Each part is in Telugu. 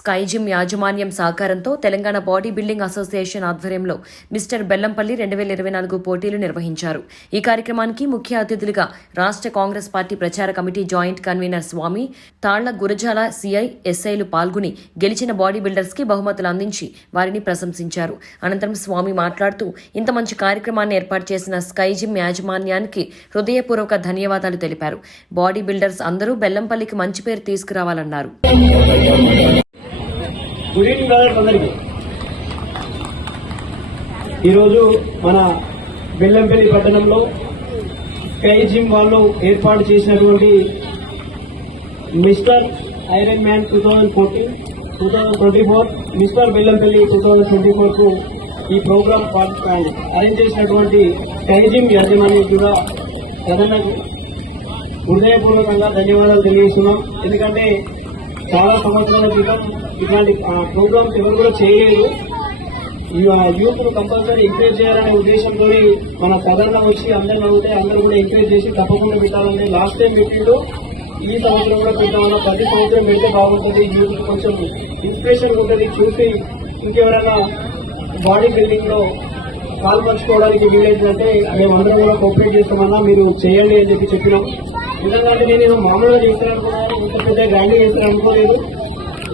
స్కై జిమ్ యాజమాన్యం సహకారంతో తెలంగాణ బాడీ బిల్డింగ్ అసోసియేషన్ ఆధ్వర్యంలో మిస్టర్ బెల్లంపల్లి రెండు వేల ఇరవై నాలుగు పోటీలు నిర్వహించారు. ఈ కార్యక్రమానికి ముఖ్య అతిథులుగా రాష్ట్ర కాంగ్రెస్ పార్టీ ప్రచార committee joint convener Swamy Talla Gurazala CI ఎస్ఐలు పాల్గొని గెలిచిన బాడీ బిల్డర్స్కి బహుమతులు అందించి వారిని ప్రశంసించారు. అనంతరం స్వామి మాట్లాడుతూ ఇంత మంచి కార్యక్రమాన్ని ఏర్పాటు చేసిన స్కై జిమ్ యాజమాన్యానికి హృదయపూర్వక ధన్యవాదాలు తెలిపారు. బాడీ బిల్డర్స్ అందరూ బెల్లంపల్లికి మంచి పేరు తీసుకురావాలన్నారు. గుడ్ ఈవినింగ్ బ్రదర్స్ అందరికీ. ఈరోజు మన బెల్లంపల్లి పట్టణంలో స్కై జిమ్ వాళ్ళు ఏర్పాటు చేసినటువంటి mister iron man two thousand fourteen two thousand twenty four mister Bellampalli two thousand twenty ఫోర్కు ఈ ప్రోగ్రామ్ అరేంజ్ చేసినటువంటి స్కై జిమ్ యాజమాన్యం కూడా ప్రజలకు హృదయపూర్వకంగా ధన్యవాదాలు తెలియజేస్తున్నాం. ఎందుకంటే చాలా సంవత్సరాల క్రితం ఇట్లాంటి ప్రోగ్రామ్స్ ఎవరు కూడా చేయలేదు. యూత్ కంపల్సరీ ఎంకరేజ్ చేయాలనే ఉద్దేశంతో మన సాధారణ వచ్చి అందరిని అడిగితే అందరూ కూడా ఎంకరేజ్ చేసి తప్పకుండా పెట్టాలని లాస్ట్ టైం పెట్టిండు. ఈ సంవత్సరం కూడా పెట్టామన్నా ప్రతి సంవత్సరం పెడితే బాగుంటుంది యూత్ కొంచెం ఇన్స్పిరేషన్ ఉంటుంది చూసి ఇంకెవరైనా బాడీ బిల్డింగ్లో పాల్పంచుకోవడానికి వీలైందంటే మేమందరం కూడా కోఆపరేట్ చేస్తామన్నా మీరు చేయండి అని చెప్పి చెప్పినాం. నిజంగా నేను ఏదో మామూలుగా చేస్తారనుకున్నాను ఇంత పెద్ద గ్రాండ్ చేస్తారనుకోలేదు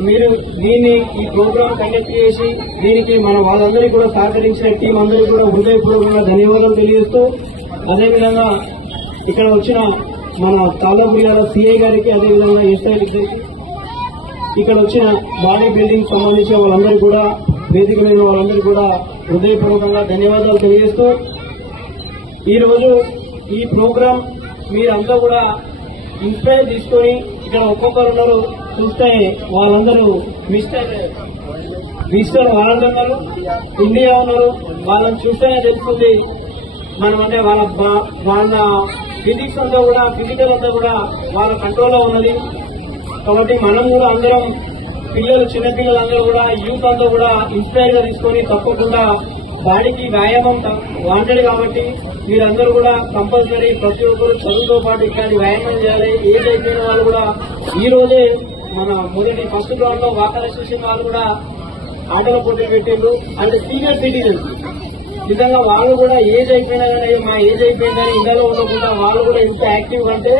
మీరు దీన్ని ఈ ప్రోగ్రామ్ కండక్ట్ చేసి దీనికి మన వాళ్ళందరికీ కూడా సహకరించిన టీం అందరికీ కూడా హృదయపూర్వకంగా ధన్యవాదాలు తెలియజేస్తూ అదేవిధంగా ఇక్కడ వచ్చిన మన తాళ్ళపురియాల సిఐ గారికి అదేవిధంగా ఎస్ఐ గారికి ఇక్కడ వచ్చిన బాడీ బిల్డింగ్ సంబంధించిన వాళ్ళందరూ కూడా వేదిక మీద వాళ్ళందరూ కూడా హృదయపూర్వకంగా ధన్యవాదాలు తెలియజేస్తూ ఈరోజు ఈ ప్రోగ్రాం మీరంతా కూడా ఇన్స్పైర్ తీసుకొని ఇక్కడ ఒక్కొక్కరు ఉన్నారు. చూస్తే వాళ్ళందరూ మిస్టర్ మిస్టర్ వరల్డ్ ఉన్నారు ఇండియా ఉన్నారు. వాళ్ళని చూస్తేనే తెలుస్తుంది. మనం అంటే వాళ్ళ వాళ్ళ ఫిజిక్స్ అంతా కూడా ఫిజికల్ అంతా కూడా వాళ్ళ కంట్రోల్లో ఉన్నది. కాబట్టి మనం కూడా అందరం పిల్లలు చిన్నపిల్లలందరూ కూడా యూత్ అంతా కూడా ఇన్స్పైర్గా తీసుకొని తప్పకుండా బాడీకి వ్యాయామం వాంటెడ్ కాబట్టి మీరందరూ కూడా కంపల్సరీ ప్రతి ఒక్కరు చదువుతో పాటు ఇట్లాంటి వ్యాయామం చేయాలి. ఏజ్ అయిపోయిన వాళ్ళు కూడా ఈ రోజే మన మొదటి ఫస్ట్ గ్రౌండ్లో వాకర్ అసోసియేషన్ వాళ్ళు కూడా ఆటల పోటీలు పెట్టిండ్రు. అంటే సీనియర్ సిటిజన్స్ నిజంగా వాళ్ళు కూడా ఏజ్ అయిపోయినా కానీ మా ఏజ్ అయిపోయిందని ఇండలో ఉండకుండా వాళ్ళు కూడా ఇంత యాక్టివ్ అంటే